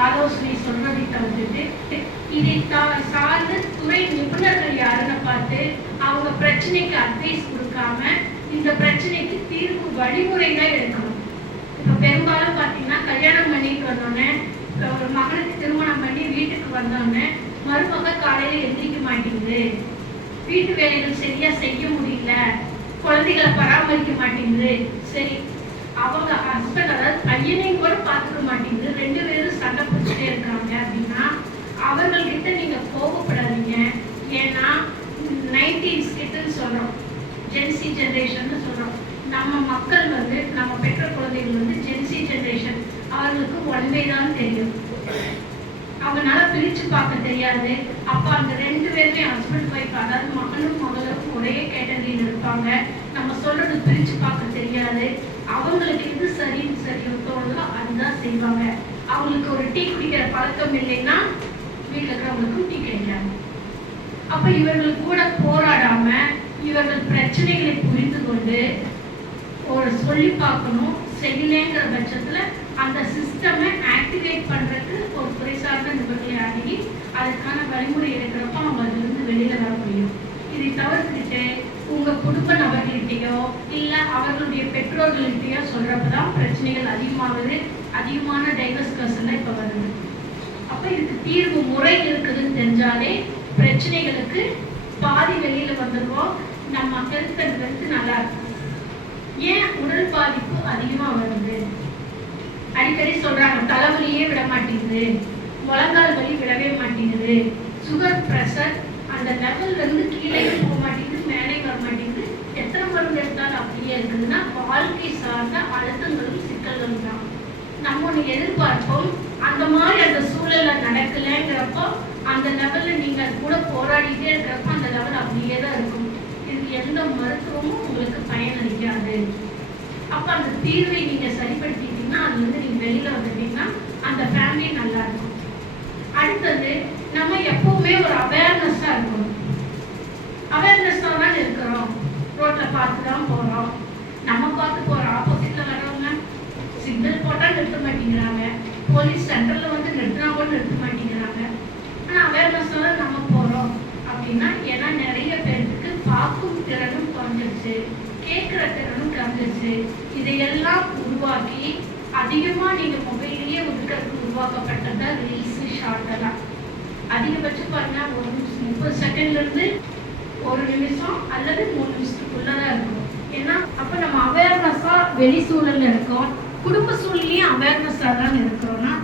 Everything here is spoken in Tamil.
ஆலோசனை சொல்றதை தவிர்த்துட்டு இதை தா- சார்ந்து துறை நிபுணர்கள் யாருன்னு பார்த்து அவங்க பிரச்சனைக்கு அட்வைஸ் கொடுக்காம இந்த பிரச்சனைக்கு தீர்வு வழிமுறைகள் எடுக்கணும். இப்போ பெரும்பாலும் பாத்தீங்கன்னா கல்யாணம் பண்ணிட்டு வந்தோடனே ஒரு மகனுக்கு திருமணம் பண்ணி வீட்டுக்கு வந்தோடனே மருமக காலையில எந்திரிக்க மாட்டேங்குது. வீட்டு வேலைகள் சரியா செய்ய முடியல. குழந்தைகளை பராமரிக்க மாட்டேங்குது. சரி அவங்க ஹஸ்பண்ட் அதாவது பையனையும் கூட பார்த்துக்க மாட்டேங்குது. ரெண்டு பேரும் சண்டை பிடிச்சிட்டே இருக்காங்க அப்படின்னா அவர்கள்கிட்ட நீங்க கோபப்படாதீங்க. ஏன்னா நைன்டீன்ஸ் கிட்டன்னு சொல்றோம். ஜென்சி ஜென்ரேஷன் சொல்றோம். நம்ம மக்கள் வந்து நம்ம பெற்ற குழந்தைகள் வந்து ஜென்சி ஜென்ரேஷன் அவர்களுக்கு ஒன்மை தான் தெரியும். அவனால பிரிச்சு பார்க்க தெரியாது. அப்ப அந்த ரெண்டு பேருமே ஹஸ்பண்ட் ஒய்ஃப் அதாவது மகனும் மகளும் ஒரே கேட்டகரியில் இருப்பாங்க. நம்ம சொல்றது பிரிச்சு பார்க்க தெரியாது. அவங்களுக்கு எது சரின்னு சரியும் தோணுதோ அதுதான் செய்வாங்க. அவங்களுக்கு ஒரு டீ குடிக்கிற பழக்கம் இல்லைன்னா வீட்டில் இருக்கிறவங்களுக்கும் டீ கிடைக்காது அப்ப இவர்கள் கூட போராடாம இவர்கள் பிரச்சனைகளை புரிந்து கொண்டு ஒரு சொல்லி பார்க்கணும் செய்யலைங்கிற பட்சத்துல அந்த சிஸ்டமை ஆக்டிவேட் பண்றதுக்கு ஒரு துறை சார்ந்த நிபுணர்களை அணுகி அதுக்கான வழிமுறை இருக்கிறப்ப அவங்க அதிலிருந்து வெளியில வர முடியும். இதை தவிர்த்துட்டு உங்க குடும்ப நபர்கள்கிட்டயோ இல்ல அவர்களுடைய பெற்றோர்கள்கிட்டயோ சொல்றப்பதான் பிரச்சனைகள் அதிகமாகுது. அதிகமான டைவர்ஸ் கேர்ஸ் அப்ப இதுக்கு தீர்வு முறை இருக்குதுன்னு தெரிஞ்சாலே பிரச்சனைகளுக்கு பாதி வெளியில வந்துருவோம். நம்ம ஹெல்த் அண்ட் வெல்த் நல்லா இருக்கும். ஏன் உடல் பாதிப்பு அதிகமா வருது? அடிக்கடி சொல்றாங்க தலைவலியே விட மாட்டேங்குது. முழங்கால் வலி விடவே மாட்டேங்குது. சுகர் பிரஷர் அந்த லெவல்ல இருந்து கீழே போக மாட்டேங்குது மேலே வர மாட்டேங்குது. எத்தனை மருந்து எடுத்தாலும் அப்படியே இருக்குதுன்னா வாழ்க்கை சார்ந்த அழுத்தங்களும் சிக்கல்களும் தான். நம்ம ஒண்ணு எதிர்பார்ப்போம். அந்த மாதிரி அந்த சூழல்ல நடக்கலைங்கிறப்போ அந்த லெவல்ல நீங்க அது கூட போராடிட்டே இருக்கிறப்ப அந்த லெவல் அப்படியே தான் இருக்கும். இதுக்கு எந்த மருத்துவமும் உங்களுக்கு பயனளிக்காது அப்ப அந்த தீர்வை நீங்க சரிப்படுத்திட்டீங்கன்னா அதுல இருந்து நீங்க வெளியில வந்துட்டீங்கன்னா அந்த ஃபேமிலி நல்லா இருக்கும். அடுத்தது நம்ம எப்பவுமே ஒரு அவேர்னஸா இருக்கணும். அவேர்னஸ் தான் இருக்கிறோம். ரோட்ல பார்த்து தான் போறோம் நம்ம பார்த்து போறோம் ஆப்போசிட்ல வர்றவங்க சிக்னல் போட்டா நிறுத்த மாட்டேங்கிறாங்க. போலீஸ் சென்டர்ல வந்து நிறுத்தினா கூட நிறுத்த மாட்டேங்கிறாங்க. ஆனா அவேர்னஸ் தான் நம்ம போறோம். அப்படின்னா ஏன்னா நிறைய பேருக்கு பார்க்கும் திறனும் குறைஞ்சிருச்சு. கேட்கிற திறனும் குறைஞ்சிருச்சு. இதையெல்லாம் உருவாக்கி அதிகமா நீங்க மொபைல்லயே ஒதுக்கிறதுக்கு உருவாக்கப்பட்டதா ரீல்ஸ் ஷார்ட் எல்லாம். அதிகபட்சம் பாருங்க ஒரு நிமிஷம் முப்பது செகண்ட்ல இருந்து ஒரு நிமிஷம் அல்லது மூணு நிமிஷத்துக்குள்ளதான் இருக்கும். ஏன்னா அப்ப நம்ம அவேர்னஸா வெளி சூழல்ல இருக்கோம். குடும்ப சூழ்நிலையும் அவேர்னஸாக தான் இருக்கிறோம்னா